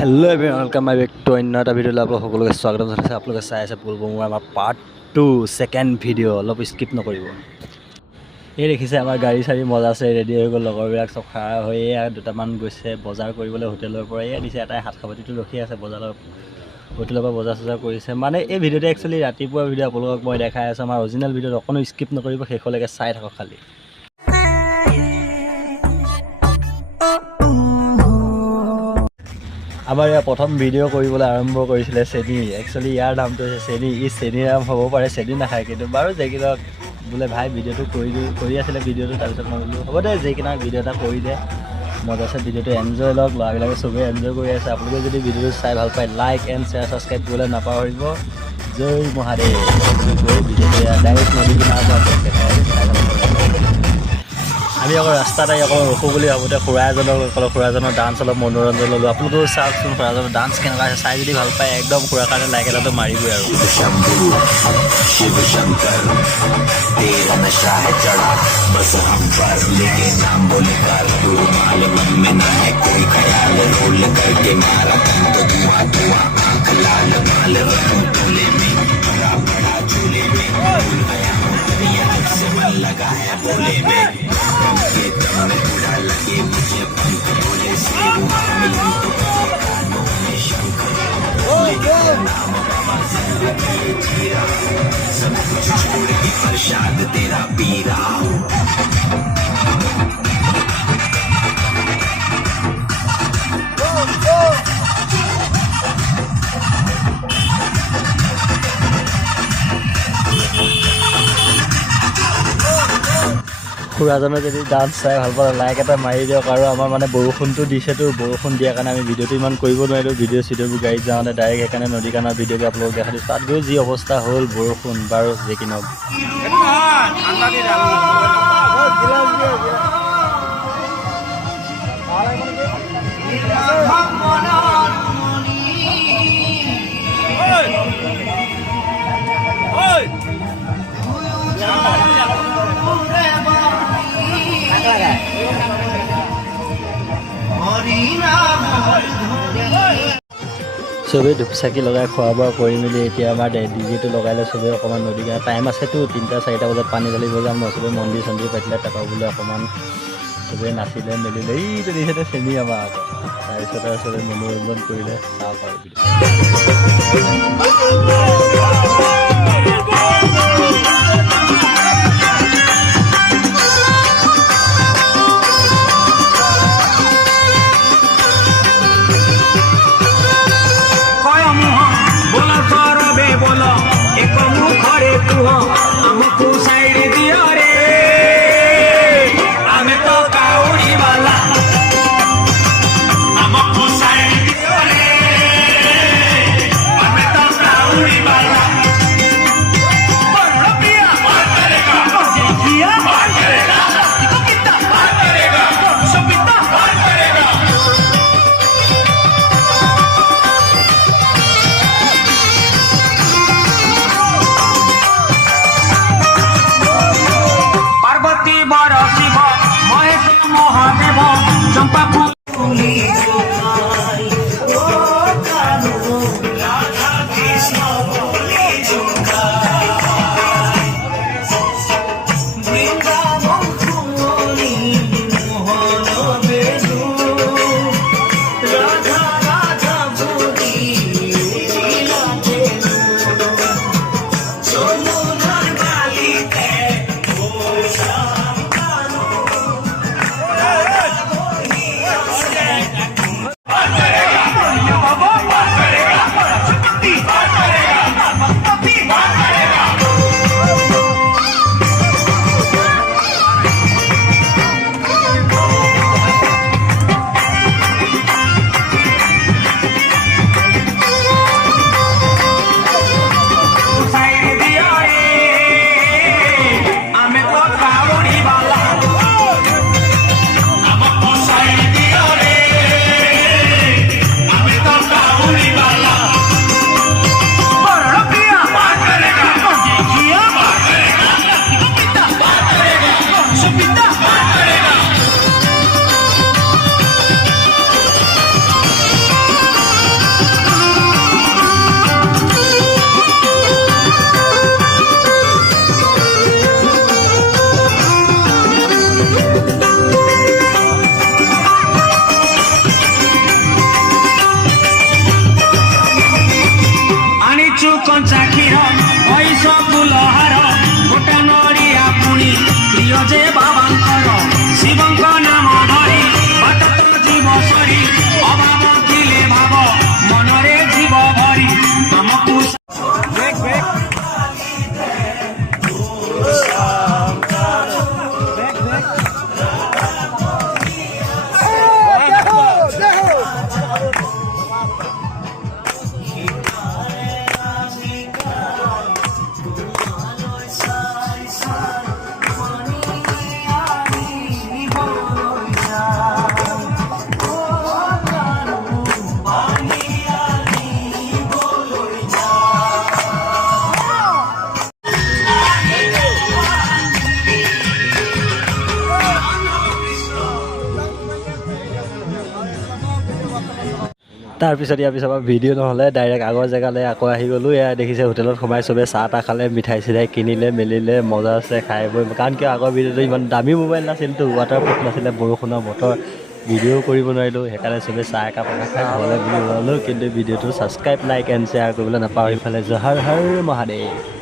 Hello everyone welcome my back to अन्य এটা ভিডিঅ'লৈ আপোনালোক সকলোকে স্বাগতম জনাইছোঁ। আপোনালোকে চাই আছে পুলবমুৰ আমাৰ পাৰ্ট 2 সেকেন্ড ভিডিঅ'। অলপ স্কিপ নকৰিব। এই দেখিছে আমাৰ গাড়ী চাৰি মজা আছে, ৰেডি হৈ গ'ল। লগৰবিলাক চব খাৰা হৈ দুটামান গৈছে বজাৰ কৰিবলৈ হোটেলৰ পৰা। এয়া দিছে এটাই হাত খাবতিটো ৰখি আছে বজাৰৰ হোটেলৰ পৰা বজাৰ চজাৰ কৰিছে। মানে এই ভিডিঅ'টো একচুৱেলি ৰাতিপুৱা ভিডিঅ' আপোনালোকক মই দেখাই আছোঁ। আমাৰ অৰিজিনেল ভিডিঅ'ত অকণো স্কিপ নকৰিব, শেষলৈকে চাই থাকক খালি। আমাৰ ইয়াৰ প্ৰথম ভিডিঅ' কৰিবলৈ আৰম্ভ কৰিছিলে চেনি। একচুৱেলি ইয়াৰ নামটো হৈছে চেনি। ই চেনিৰ নাম হ'ব পাৰে, চেনি নাখায় কিন্তু বাৰু যেইকিনক বোলে ভাই ভিডিঅ'টো কৰি আছিলে ভিডিঅ'টো। তাৰপিছত মই বোলো হ'ব দে যেইকিনক ভিডিঅ' এটা কৰি দে, মজা আছে ভিডিঅ'টো এনজয় লওক। ল'ৰাবিলাকে চবেই এনজয় কৰি আছে। আপোনালোকে যদি ভিডিঅ'টো চাই ভাল পায় লাইক এণ্ড শ্বেয়াৰ ছাবস্ক্ৰাইব কৰিবলৈ নাপাহৰিব। জয় মহাদেৱ। ভিডিঅ'টো ডাইৰেক্ট নদী কিনাৰৰ পৰা আমি আকৌ ৰাস্তাত আহি অকল ৰখোঁ বুলি ভাবোঁতে খুৰা এজনৰ ডান্স অলপ মনোৰঞ্জন ল'লোঁ। আপোনালোকেও চাওকচোন খুৰাজনৰ ডান্স কেনেকুৱা আছে। চাই যদি ভাল পায় একদম খুৰাৰ কাৰণে লাইক এটাটো মাৰিবই আৰু। सब कुछ छोड़ के फरशाद तेरा पी रहा हूँ। খুৰাজনৰ যদি ডান্স চাই ভাল পালে লাইক এটা মাৰি দিয়ক। আৰু আমাৰ মানে বৰষুণটো দিছেতো, বৰষুণ দিয়াৰ কাৰণে আমি ভিডিঅ'টো ইমান কৰিব নোৱাৰিলোঁ। চিডিঅ'বোৰ গাড়ীত যাওঁতে ডাইৰেক্ট সেইকাৰণে নদী কাণৰ ভিডিঅ'কে আপোনালোকক দেখা দিছোঁ। তাত গৈ যি অৱস্থা হ'ল বৰষুণ বাৰু যে কি নহওক। চবেই ধূপচাকি লগাই খোৱা বোৱা কৰি মেলি এতিয়া আমাৰ ডিজেটো লগাইলে চবেই অকণমান নদী কিনাৰত টাইম আছেতো 3-4 বজাত পানী ঢালিব যাম ন। চবেই মন্দিৰ চন্দিৰ পাতিলে তাৰপৰা বোলে অকণমান চবেই নাচিলে মেলিলে। এইটো দেখিছে চেনি আমাৰ আকৌ। তাৰপিছত আৰু চবেই মনোৰঞ্জন কৰিলে চাওক আৰু ଆଣିଛୁ କଞ୍ଚା କ୍ଷୀର ପଇସ ଫୁଲହାର ଗୋଟା ନଡ଼ିଆ ପୁଣି ପ୍ରିୟ ଯେ ବାବାଙ୍କର ଶିବଙ୍କ ନାମ ଧରି ବାଟ ତ ଯିବ ସରି ଅଭାବ ଥିଲେ ଭାବ ମନରେ ଯିବ ଭରି ଆମକୁ তাৰপিছত ইয়াৰ পিছৰ পৰা ভিডিঅ' নহ'লে ডাইৰেক্ট আগৰ জেগালৈ আকৌ আহি গ'লোঁ। এয়া দেখিছে হোটেলত সোমাই চবে চাহ তাহ খালে, মিঠাই চিঠাই কিনিলে মেলিলে, মজা আছে খাই বৈ। কাৰণ কিয় আগৰ ভিডিঅ'টো ইমান দামী মোবাইল নাছিলতো, ৱাটাৰপ্ৰুফ নাছিলে, বৰষুণৰ বতৰ, ভিডিঅ' কৰিব নোৱাৰিলোঁ। সেইকাৰণে চবে চাহ একাপ খাই ঘৰলৈ বুলি ওলালোঁ। কিন্তু ভিডিঅ'টো ছাবস্ক্ৰাইব, লাইক এণ্ড শ্বেয়াৰ কৰিবলৈ নাপাহৰি। ইফালে জহাৰ হৰ মহাদেৱ।